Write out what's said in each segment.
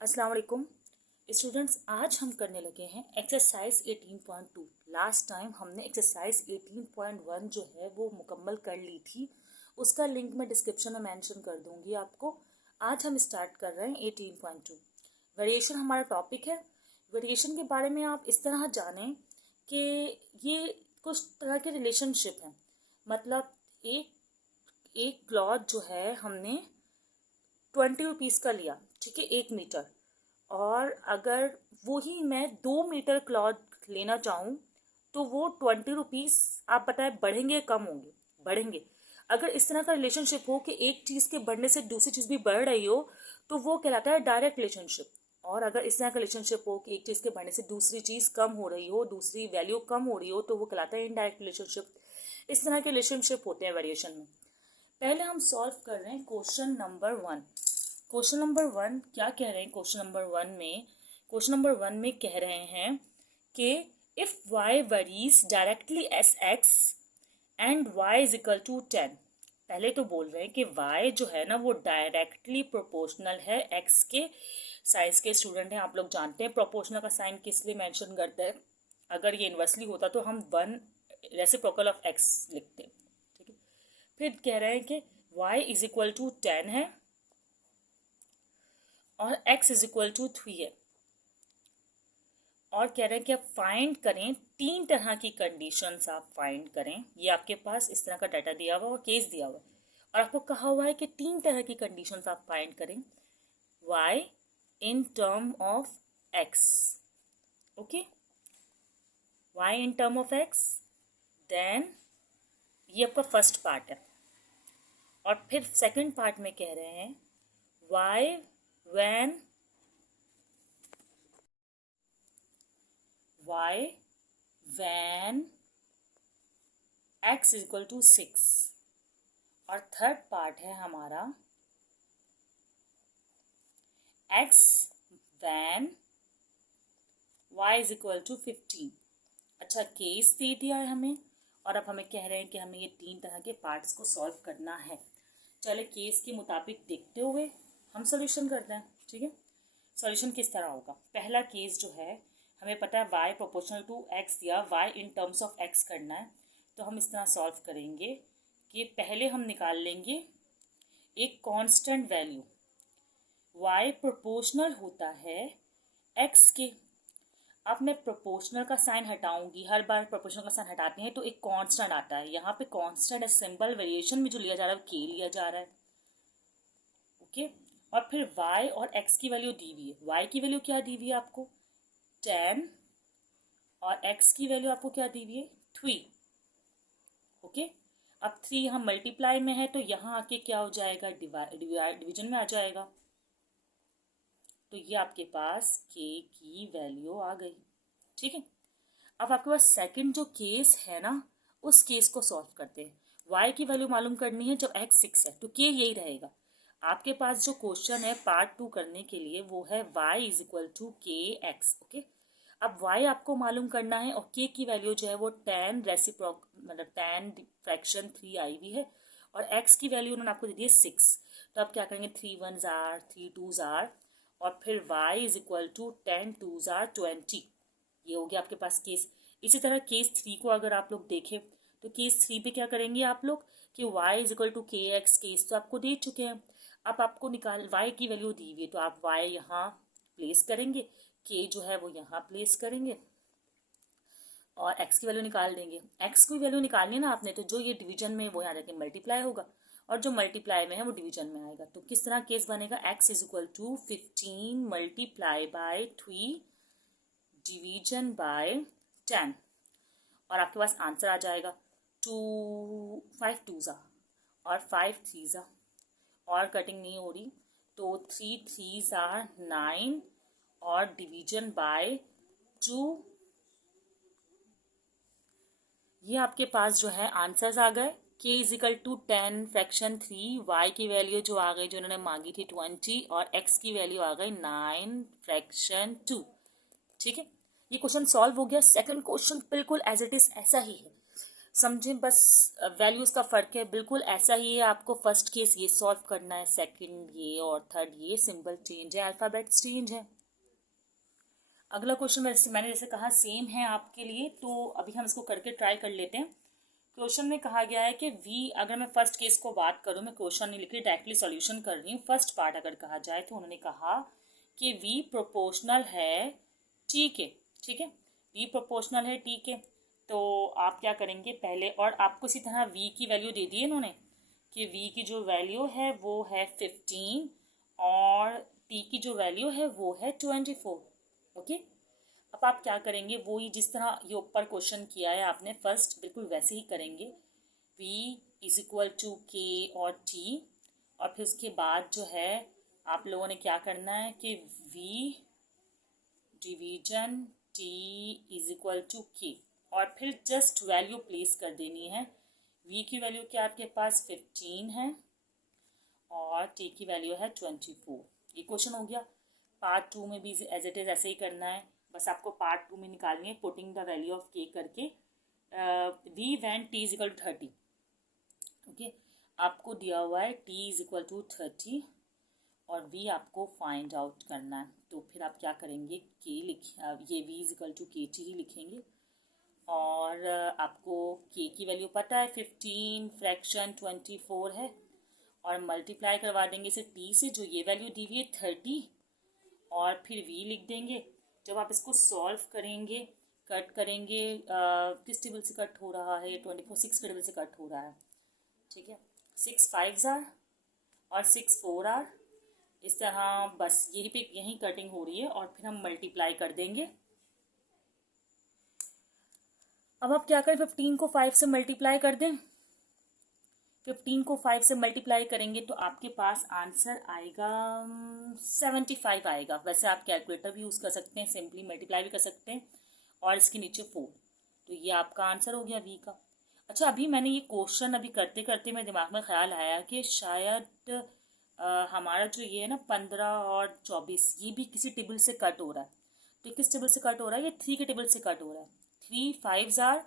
अस्सलाम वालेकुम स्टूडेंट्स। आज हम करने लगे हैं एक्सरसाइज 18.2। लास्ट टाइम हमने एक्सरसाइज 18.1 जो है वो मुकम्मल कर ली थी। उसका लिंक मैं डिस्क्रिप्शन में मेंशन कर दूंगी आपको। आज हम स्टार्ट कर रहे हैं 18.2। वेरिएशन हमारा टॉपिक है। वेरिएशन के बारे में आप इस तरह जानें कि ये कुछ तरह के रिलेशनशिप हैं। मतलब एक एक क्लॉथ जो है हमने 20 रुपीज़ का लिया, ठीक है, 1 मीटर। और अगर वही मैं 2 मीटर क्लॉथ लेना चाहूँ तो वो 20 रुपीज़ आप बताएं बढ़ेंगे कम होंगे? बढ़ेंगे। अगर इस तरह का रिलेशनशिप हो कि एक चीज़ के बढ़ने से दूसरी चीज़ भी बढ़ रही हो तो वो कहलाता है डायरेक्ट रिलेशनशिप। और अगर इस तरह का रिलेशनशिप हो कि एक चीज़ के बढ़ने से दूसरी चीज़ कम हो रही हो, दूसरी वैल्यू कम हो रही हो, तो वो कहलाता है इनडायरेक्ट रिलेशनशिप। इस तरह के रिलेशनशिप होते हैं वेरिएशन में। पहले हम सॉल्व कर रहे हैं क्वेश्चन नंबर 1। क्वेश्चन नंबर 1 क्या कह रहे हैं? क्वेश्चन नंबर वन में कह रहे हैं कि if y varies directly as x and y is equal to 10। पहले तो बोल रहे हैं कि y जो है ना वो डायरेक्टली प्रोपोर्शनल है x के। साइंस के स्टूडेंट हैं, आप लोग जानते हैं प्रोपोर्शनल का साइन किस लिए मेंशन करते हैं। अगर ये इन्वर्सली होता तो हम 1 रेसिप्रोकल ऑफ x लिखते, ठीक है। फिर कह रहे हैं कि y इज इक्वल टू 10 है और x इज इक्वल टू 3 है। और कह रहे हैं कि आप फाइंड करें, 3 तरह की कंडीशंस आप फाइंड करें। ये आपके पास इस तरह का डाटा दिया हुआ और केस दिया हुआ है और आपको कहा हुआ है कि 3 तरह की कंडीशंस आप फाइंड करें। y in term of x, okay, y in term of x। Then ये आपका फर्स्ट पार्ट है। और फिर सेकंड पार्ट में कह रहे हैं y when x is equal to 6। और थर्ड पार्ट है हमारा x when y is equal to 15। अच्छा, केस दे दिया है हमें और अब हमें कह रहे हैं कि हमें ये 3 तरह के पार्ट्स को सॉल्व करना है। चले केस के मुताबिक देखते हुए हम सॉल्यूशन करते हैं, ठीक है। सॉल्यूशन किस तरह होगा? पहला केस जो है, हमें पता है y प्रोपोर्शनल टू x दिया, y in terms of x करना है। तो हम इस तरह सॉल्व करेंगे कि पहले हम निकाल लेंगे एक कांस्टेंट वैल्यू। y प्रोपोर्शनल होता है x के। अब मैं प्रोपोर्शनल का साइन हटाऊंगी, हर बार प्रोपोर्शनल का साइन हटाते हैं तो एक कांस्टेंट आता है। यहाँ पे कांस्टेंट है, सिंपल वेरिएशन में जो लिया जा रहा है k लिया जा रहा है, ओके। और फिर y और x की वैल्यू दी हुई है। y की वैल्यू क्या दी हुई है आपको? 10। और x की वैल्यू आपको क्या दी हुई है? 3, ओके। अब 3 यहाँ मल्टीप्लाई में है तो यहाँ आके क्या हो जाएगा? डिवीजन में आ जाएगा। तो ये आपके पास k की वैल्यू आ गई, ठीक है। अब आपके पास सेकंड जो केस है ना, उस केस को सॉल्व करते हैं। y की वैल्यू मालूम करनी है जब x 6 है तो k यही रहेगा। आपके पास जो क्वेश्चन है पार्ट 2 करने के लिए वो है y इज इक्वल टू के एक्स, ओके। अब y आपको मालूम करना है और k की वैल्यू जो है वो 10 रेसिप्रोक मतलब 10 फ्रैक्शन 3 आई हुई है और x की वैल्यू उन्होंने आपको दे दी है 6। तो आप क्या करेंगे? 3 1s आर, 3 2s आर और फिर y is equal to 10 2s are 20। ये हो गया आपके पास केस। इसी तरह केस 3 को अगर आप लोग देखें तो केस 3 पे क्या करेंगे आप लोग कि y इज इक्वल टू के एक्स। केस तो आपको दे चुके हैं, अब आपको निकाल y की वैल्यू दी हुई है तो आप y यहाँ प्लेस करेंगे, k जो है वो यहाँ प्लेस करेंगे और x की वैल्यू निकाल देंगे। x की वैल्यू निकालनी है ना आपने, तो जो ये डिवीजन में वो यहाँ जाके मल्टीप्लाई होगा और जो मल्टीप्लाई में है वो डिवीजन में आएगा। तो किस तरह केस बनेगा? x is equal to 15 multiply by 3 division by 10 और आपके पास आंसर आ जाएगा 5 2s और 5 3s और कटिंग नहीं हो रही तो 3 3s 9 और डिवीजन बाय 2। ये आपके पास जो है आंसर्स आ गए। k is equal to 10 fraction 3, y की वैल्यू जो आ गई जो उन्होंने मांगी थी 20 और x की वैल्यू आ गई 9 फ्रैक्शन 2, ठीक है। ये क्वेश्चन सॉल्व हो गया। सेकंड क्वेश्चन बिल्कुल एज इट इज ऐसा ही है। समझें बस, वैल्यूज़ का फ़र्क है, बिल्कुल ऐसा ही है। आपको फर्स्ट केस ये सॉल्व करना है, सेकंड ये और थर्ड ये, सिंबल चेंज है, अल्फ़ाबेट्स चेंज है। अगला क्वेश्चन मैंने जैसे कहा सेम है आपके लिए, तो अभी हम इसको करके ट्राई कर लेते हैं। क्वेश्चन में कहा गया है कि वी, अगर मैं फर्स्ट केस को बात करूँ, मैं क्वेश्चन नहीं लिख रही, डायरेक्टली सॉल्यूशन कर रही हूँ। फर्स्ट पार्ट अगर कहा जाए तो उन्होंने कहा कि वी प्रोपोर्शनल है टी के, ठीक है, वी प्रोपोर्शनल है टी के। तो आप क्या करेंगे पहले, और आपको इसी तरह वी की वैल्यू दे दी है इन्होंने कि वी की जो वैल्यू है वो है 15 और टी की जो वैल्यू है वो है 24। ओके, अब आप क्या करेंगे, वो ही जिस तरह ये ऊपर क्वेश्चन किया है आपने फर्स्ट, बिल्कुल वैसे ही करेंगे। v is equal to k और t, और फिर उसके बाद जो है आप लोगों ने क्या करना है कि v division t is equal to k, और फिर जस्ट वैल्यू प्लेस कर देनी है। v की वैल्यू क्या आपके पास 15 है और t की वैल्यू है 24। ये क्वेश्चन हो गया। पार्ट 2 में भी एज इट इज़ ऐसे ही करना है, बस आपको पार्ट 2 में निकालनी है putting the value of k करके। V when t is equal to 30। Okay, आपको दिया हुआ है टी इज इक्वल टू 30 और वी आपको फाइंड आउट करना है। तो फिर आप क्या करेंगे, के ये वी इज इक्वल टू के टी ही लिखेंगे, और आपको के की वैल्यू पता है 15 फ्रैक्शन 24 है, और मल्टीप्लाई करवा देंगे इसे टी से, जो ये वैल्यू दी हुई है 30, और फिर v लिख देंगे। जब आप इसको सॉल्व करेंगे, कट करेंगे, किस टेबल से कट हो रहा है, 24 6 के टेबल से कट हो रहा है, ठीक है। 6 5 आर और 6 4 आर, इस तरह बस यहीं कटिंग हो रही है, और फिर हम मल्टीप्लाई कर देंगे। अब आप क्या करें, 15 को 5 से मल्टीप्लाई कर दें। 15 को 5 से मल्टीप्लाई करेंगे तो आपके पास आंसर आएगा 75 आएगा। वैसे आप कैलकुलेटर भी यूज़ कर सकते हैं, सिंपली मल्टीप्लाई भी कर सकते हैं, और इसके नीचे 4, तो ये आपका आंसर हो गया वी का। अच्छा, अभी मैंने ये क्वेश्चन अभी करते करते मेरे दिमाग में ख्याल आया कि शायद हमारा जो ये है ना 15 और 24, ये भी किसी टेबल से कट हो रहा है। तो किस टेबल से कट हो रहा है, ये 3 के टेबल से कट हो रहा है। 3 5 आर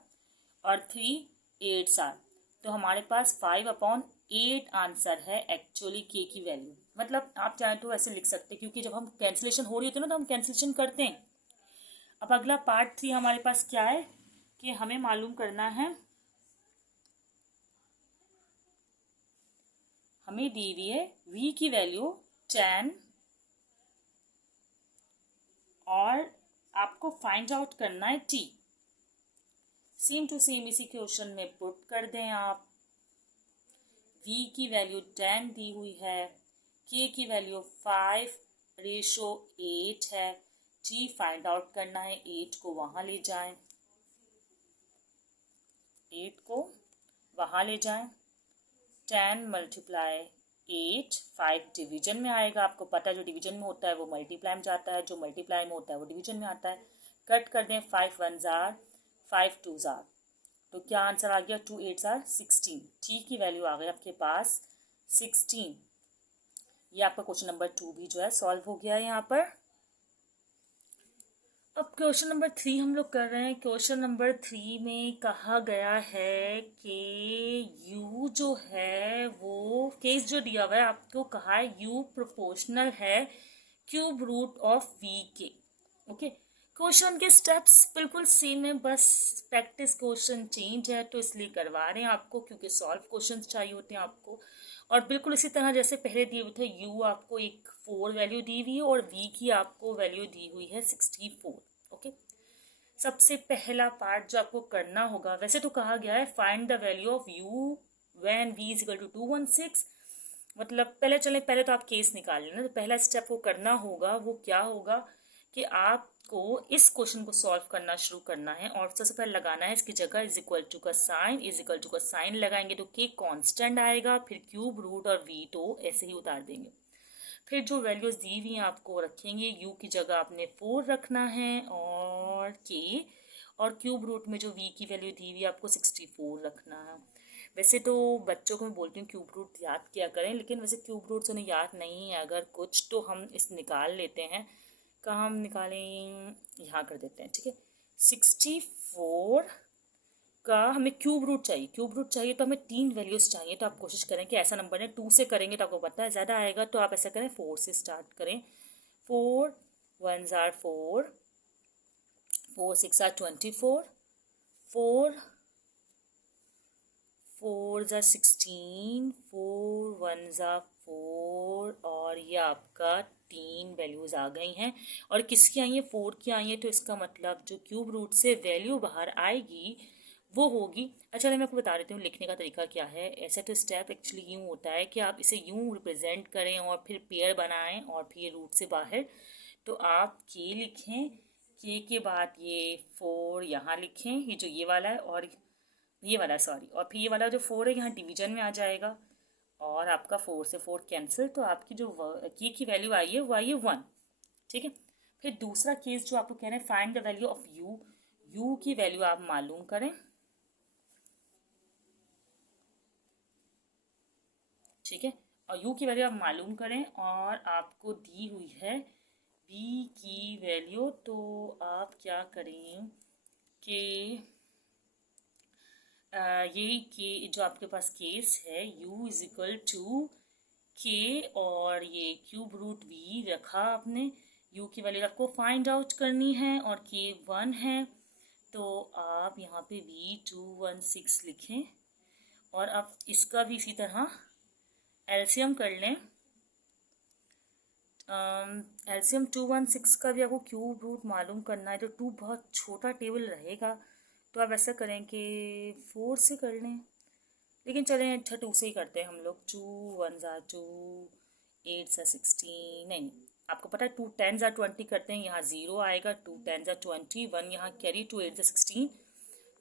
और 3 8 आर, तो हमारे पास 5/8 आंसर है एक्चुअली के की वैल्यू। मतलब आप चाहें तो ऐसे लिख सकते हैं, क्योंकि जब हम कैंसिलेशन हो रही होती है ना तो हम कैंसिलेशन करते हैं। अब अगला पार्ट 3 हमारे पास क्या है कि हमें मालूम करना है, हमें दी हुई है v की वैल्यू 10 और आपको फाइंड आउट करना है t। सेम टू सेम इसी क्वेश्चन में पुट कर दें आप। v की वैल्यू 10 दी हुई है, k की वैल्यू 5:8 है, t फाइंड आउट करना है। 8 को वहाँ ले जाएं, 8 को वहाँ ले जाएं। 10 मल्टीप्लाई 8, 5 डिवीजन में आएगा, आपको पता है जो डिवीजन में होता है वो मल्टीप्लाई में जाता है, जो मल्टीप्लाई में होता है वो डिवीजन में आता है। कट कर दें, 5 1 आर 5 2 आर, तो क्या आंसर आ गया, 2 8 आर 16। टी की वैल्यू आ गई आपके पास 16। ये आपका क्वेश्चन नंबर 2 भी जो है सॉल्व हो गया है यहाँ पर। अब क्वेश्चन नंबर 3 हम लोग कर रहे हैं। क्वेश्चन नंबर 3 में कहा गया है कि u जो है वो केस जो दिया हुआ है, आपको कहा है u प्रोपोर्शनल है क्यूब रूट ऑफ v के। ओके, क्वेश्चन के स्टेप्स बिल्कुल सेम है, बस प्रैक्टिस क्वेश्चन चेंज है, तो इसलिए करवा रहे हैं आपको, क्योंकि सॉल्व क्वेश्चन चाहिए होते हैं आपको। और बिल्कुल इसी तरह जैसे पहले दिए हुए थे, u आपको एक 4 वैल्यू दी हुई है और v की आपको वैल्यू दी हुई है 64। ओके, सबसे पहला पार्ट जो आपको करना होगा, वैसे तो कहा गया है find the value of u when v is equal to 216, मतलब पहले तो आप केस निकाल लेना। तो पहला स्टेप वो करना होगा, वो क्या होगा कि आपको इस क्वेश्चन को सॉल्व करना शुरू करना है, और सबसे पहले लगाना है इसकी जगह इज इक्वल टू का साइन लगाएंगे तो के कांस्टेंट आएगा, फिर क्यूब रूट और v तो ऐसे ही उतार देंगे। फिर जो वैल्यूज दी हुई हैं आपको रखेंगे, u की जगह आपने 4 रखना है और k, और क्यूब रूट में जो v की वैल्यू दी हुई आपको 64 रखना है। वैसे तो बच्चों को मैं बोलती हूँ क्यूब रूट याद किया करें, लेकिन वैसे क्यूब रूट से उन्हें याद नहीं है अगर कुछ, तो हम इस निकाल लेते हैं। कहाँ हम निकालें, यहाँ कर देते हैं, ठीक है। 64 आपका हमें क्यूब रूट चाहिए। क्यूब रूट चाहिए तो हमें 3 वैल्यूज़ चाहिए। तो आप कोशिश करें कि ऐसा नंबर है 2 से करेंगे तो आपको पता है ज़्यादा आएगा, तो आप ऐसा करें 4 से स्टार्ट करें। 4 1s are 4, 4 6 are 24, 4 4s are 16, 4 1s are 4, और ये आपका 3 वैल्यूज़ आ गई हैं। और किसकी आई है? 4 की आई है। तो इसका मतलब जो क्यूब रूट से वैल्यू बाहर आएगी वो होगी। अच्छा, मैं आपको बता देती हूँ लिखने का तरीका क्या है। ऐसा तो स्टेप एक्चुअली यूँ होता है कि आप इसे यूँ रिप्रेजेंट करें और फिर पेयर बनाएं और फिर रूट से बाहर। तो आप के लिखें, के बाद ये 4 यहाँ लिखें, ये जो ये वाला है, और ये वाला सॉरी, और फिर ये वाला जो 4 है यहाँ डिवीजन में आ जाएगा और आपका 4 से 4 कैंसिल। तो आपकी जो की वैल्यू आई है वो आई है 1। ठीक है। फिर दूसरा केस जो आपको कह रहे हैं, find the value of you. You की वैल्यू आप मालूम करें। ठीक है, और यू की वैल्यू आप मालूम करें और आपको दी हुई है बी की वैल्यू। तो आप क्या करें कि यही के जो आपके पास केस है, u is equal to k, और ये क्यूब रूट v रखा आपने। u की वैल्यू आपको फाइंड आउट करनी है और k 1 है। तो आप यहाँ पे v216 लिखें और आप इसका भी इसी तरह एलसीएम कर लें। एलसीएम 216 का भी आपको क्यूब रूट मालूम करना है। तो 2 बहुत छोटा टेबल रहेगा, तो आप ऐसा करें कि 4 से कर लें। लेकिन चलें अच्छा 2 से ही करते हैं हम लोग। 2 1s are 2, 8s are 16, नहीं आपको पता है 2 10s are 20 करते हैं, यहाँ 0 आएगा। 2 10s are 20, 1 यहाँ carry, 2 8s are 16,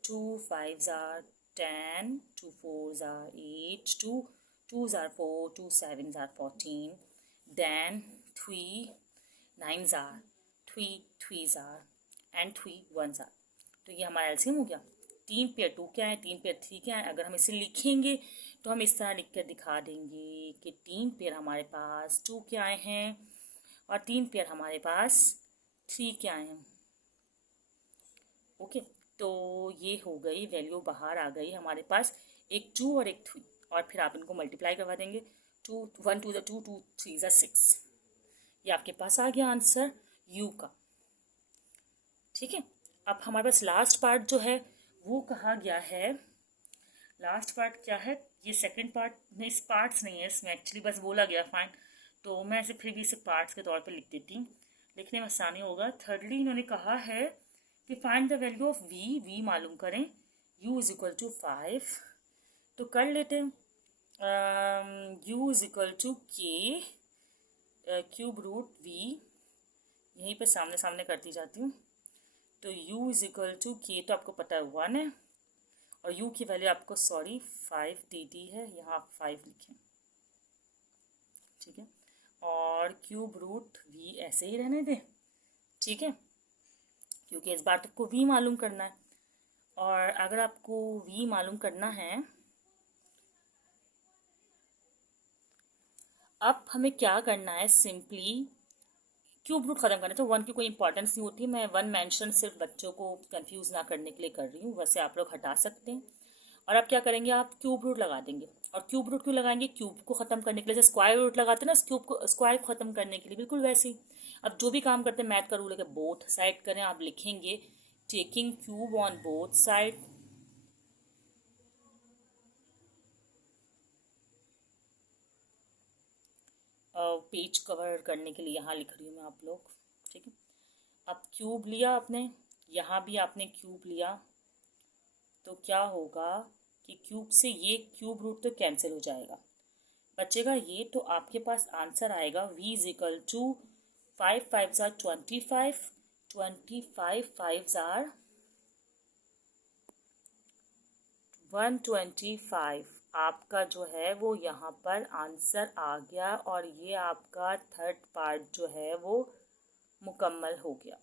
2 5s are 10, 2 4s are 8, 2 2s are 4, 2 7s are 14, then 3 9s are, 3 3s are and 3 1s are। तो ये हमारा एलसीएम हो गया। 3 पेयर 2 क्या है, 3 पेयर 3 क्या है। अगर हम इसे लिखेंगे तो हम इस तरह लिख कर दिखा देंगे कि 3 पेयर हमारे पास 2 के आए हैं और 3 पेयर हमारे पास 3 के आए हैं। ओके, तो ये हो गई वैल्यू, बाहर आ गई हमारे पास एक 2 और एक 3, और फिर आप इनको मल्टीप्लाई करवा देंगे। 2 1 2 2 2 3 6, ये आपके पास आ गया आंसर यू का। ठीक है, अब हमारे पास लास्ट पार्ट जो है वो कहा गया है। लास्ट पार्ट क्या है? ये सेकंड पार्ट में इस पार्ट्स नहीं है, इसमें एक्चुअली बस बोला गया फाइन। तो मैं इसे फिर भी इसे पार्ट्स के तौर पे लिख देती हूँ, लिखने में आसानी होगा। थर्डली इन्होंने कहा है कि find the value of v मालूम करें। u इज इक्वल टू 5, तो कर लेते हैं। u इज इक्वल टू के क्यूब रूट v, यहीं पे सामने सामने करती जाती हूँ। तो u इज इक्वल टू के, तो आपको पता है 1 है, और u की वैल्यू आपको 5 दी दी है, यहाँ आप 5 लिखें। ठीक है, और क्यूब रूट v ऐसे ही रहने दें। ठीक है, क्योंकि इस बार तक को v मालूम करना है, और अगर आपको v मालूम करना है, अब हमें क्या करना है, सिंपली क्यूब रूट ख़त्म करना है। तो 1 की कोई इंपॉर्टेंस नहीं होती, मैं 1 मेंशन सिर्फ बच्चों को कंफ्यूज ना करने के लिए कर रही हूँ, वैसे आप लोग हटा सकते हैं। और अब क्या करेंगे, आप क्यूब रूट लगा देंगे। और क्यूब रूट क्यों लगाएंगे? क्यूब को ख़त्म करने के लिए। जैसे स्क्वायर रूट लगाते हैं ना, क्यूब को स्क्वायर को ख़त्म करने के लिए, बिल्कुल वैसे ही। अब जो भी काम करते हैं मैथ का रूल है कि बोथ साइड करें। आप लिखेंगे taking cube on both side, page cover करने के लिए यहाँ लिख रही हूँ मैं, आप लोग। ठीक है, अब क्यूब लिया आपने, यहाँ भी आपने क्यूब लिया, तो क्या होगा कि क्यूब से ये क्यूब रूट तो कैंसिल हो जाएगा, बचेगा ये। तो आपके पास आंसर आएगा v is equal to 5 5s are 25, 25 5s are 125। आपका जो है वो यहाँ पर आंसर आ गया, और ये आपका थर्ड पार्ट जो है वो मुकम्मल हो गया।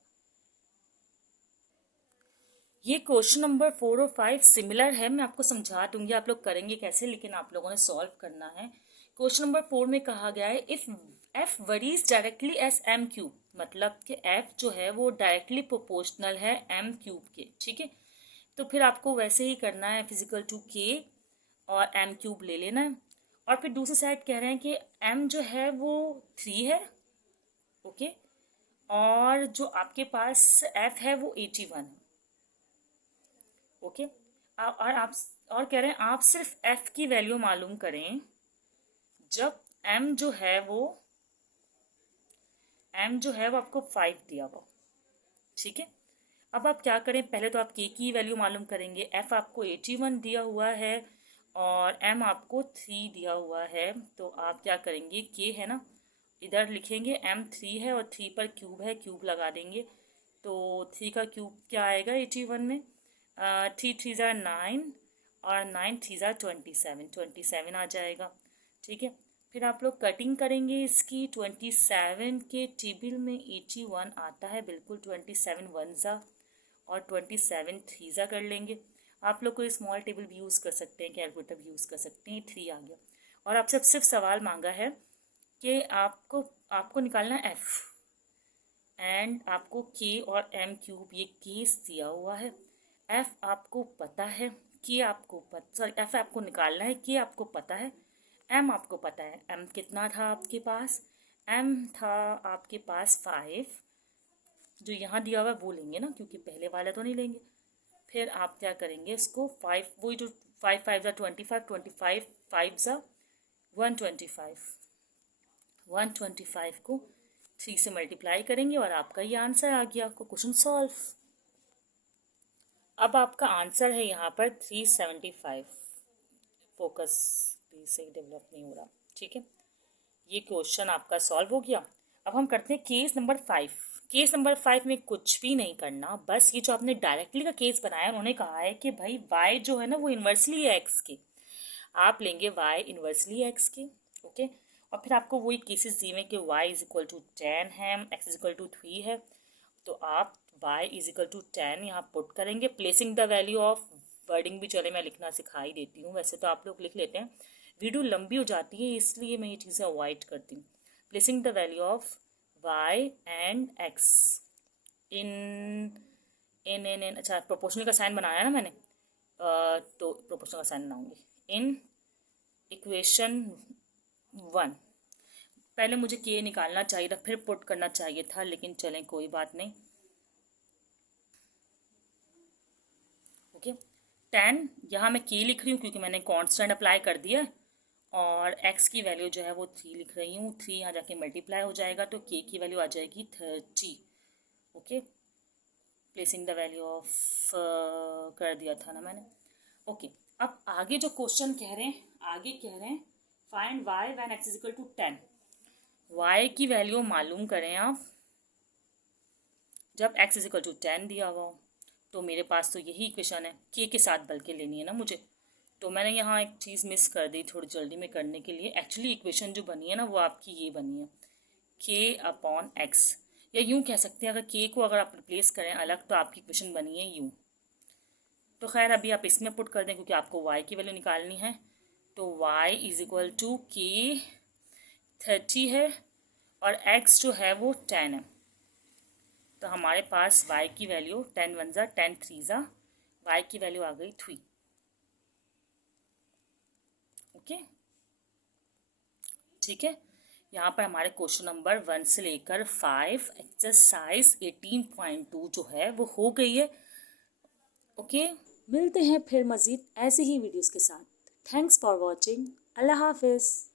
ये क्वेश्चन नंबर 4 और 5 सिमिलर है, मैं आपको समझा दूंगी आप लोग करेंगे कैसे, लेकिन आप लोगों ने सॉल्व करना है। क्वेश्चन नंबर 4 में कहा गया है if f worries directly S m cube, मतलब कि f जो है वो डायरेक्टली प्रोपोर्शनल है m क्यूब के। ठीक है, तो फिर आपको वैसे ही करना है, फिजिकल टू के और एम क्यूब ले लेना है। और फिर दूसरी साइड कह रहे हैं कि एम जो है वो 3 है, ओके, और जो आपके पास एफ है वो 81 है, ओके। और आप और कह रहे हैं आप सिर्फ एफ की वैल्यू मालूम करें जब एम जो है वो आपको 5 दिया हुआ, ठीक है। अब आप क्या करें, पहले तो आप के की वैल्यू मालूम करेंगे। एफ आपको 81 दिया हुआ है और एम आपको 3 दिया हुआ है, तो आप क्या करेंगे, के है ना, इधर लिखेंगे एम 3 है और 3 पर क्यूब है, क्यूब लगा देंगे। तो 3 का क्यूब क्या आएगा 81 में, 3 3 ज़ा 9 और 9 3 ज़ा 27 आ जाएगा, ठीक है। फिर आप लोग कटिंग करेंगे इसकी, 27 के टेबल में 81 आता है बिल्कुल, 27 1 ज़ा और 27 3 ज़ा कर लेंगे। आप लोग कोई स्मॉल टेबल भी यूज़ कर सकते हैं, कैलकुलेटर भी यूज़ कर सकते हैं। 3 आ गया और आपसे सिर्फ सवाल मांगा है कि आपको निकालना है एफ, एंड आपको के और एम क्यूब ये केस दिया हुआ है। एफ आपको पता है, के आपको सॉरी एफ आपको निकालना है, के आपको पता है, एम आपको पता है। एम कितना था आपके पास, एम था आपके पास 5, जो यहाँ दिया हुआ है वो लेंगे ना, क्योंकि पहले वाला तो नहीं लेंगे। फिर आप क्या करेंगे, इसको 5, वही जो 5 5 ज़ा 25, 25 5 ज़ा 125, 125 को 3 से मल्टीप्लाई करेंगे और आपका ये आंसर आ गया, आपको क्वेश्चन सॉल्व। अब आपका आंसर है यहाँ पर 375। फोकस भी सही डेवलप नहीं हो रहा, ठीक है। ये क्वेश्चन आपका सॉल्व हो गया। अब हम करते हैं केस नंबर 5। केस नंबर 5 में कुछ भी नहीं करना, बस ये जो आपने डायरेक्टली का केस बनाया, उन्होंने कहा है कि भाई y जो है ना वो इन्वर्सली है x के, आप लेंगे y इन्वर्सली x के, ओके। और फिर आपको वही केसेस दिए कि y इज इक्वल टू 10 है, x इज इक्वल टू 3 है, तो आप y इज इक्वल टू 10 यहाँ पुट करेंगे। Placing the value of, wording भी चले मैं लिखना सिखा ही देती हूँ, वैसे तो आप लोग लिख लेते हैं, वीडियो लंबी हो जाती है इसलिए मैं ये चीज़ें अवॉइड करती हूँ। Placing the value of y and x इन अच्छा प्रोपोर्शनल का साइन बनाया ना मैंने, तो प्रोपोर्शनल का साइन बनाऊंगी इन इक्वेशन 1। पहले मुझे के निकालना चाहिए था, फिर पुट करना चाहिए था, लेकिन चलें कोई बात नहीं, ओके। 10 यहाँ मैं के लिख रही हूँ क्योंकि मैंने कांस्टेंट अप्लाई कर दिया, और x की वैल्यू जो है वो 3 लिख रही हूँ। 3 यहाँ जाके मल्टीप्लाई हो जाएगा तो k की वैल्यू आ जाएगी 30, okay. Placing the value of कर दिया था ना मैंने, ओके। अब आगे जो क्वेश्चन कह रहे हैं, आगे कह रहे हैं find y when x is equal to 10। y की वैल्यू मालूम करें आप जब x इज इक्वल टू 10 दिया हुआ हो। तो मेरे पास तो यही इक्वेशन है, k के साथ बल्कि लेनी है ना मुझे, तो मैंने यहाँ एक चीज़ मिस कर दी थोड़ी जल्दी में करने के लिए। एक्चुअली इक्वेशन जो बनी है ना वो आपकी ये बनी है, k अपॉन x, या यूँ कह सकते हैं अगर k को अगर आप रिप्लेस करें अलग तो आपकी इक्वेशन बनी है यूँ। तो खैर अभी आप इसमें पुट कर दें क्योंकि आपको y की वैल्यू निकालनी है। तो y is equal to k 30 है और x जो है वो 10 है, तो हमारे पास y की वैल्यू 10 1 ज़ा 10 3 ज़ा y की वैल्यू आ गई 3, ओके, ठीक है। यहाँ पर हमारे क्वेश्चन नंबर 1 से लेकर 5 एक्सरसाइज 18.2 जो है वो हो गई है, ओके। मिलते हैं फिर मज़ीद ऐसे ही वीडियोस के साथ। Thanks for watching. अल्लाह हाफिज़।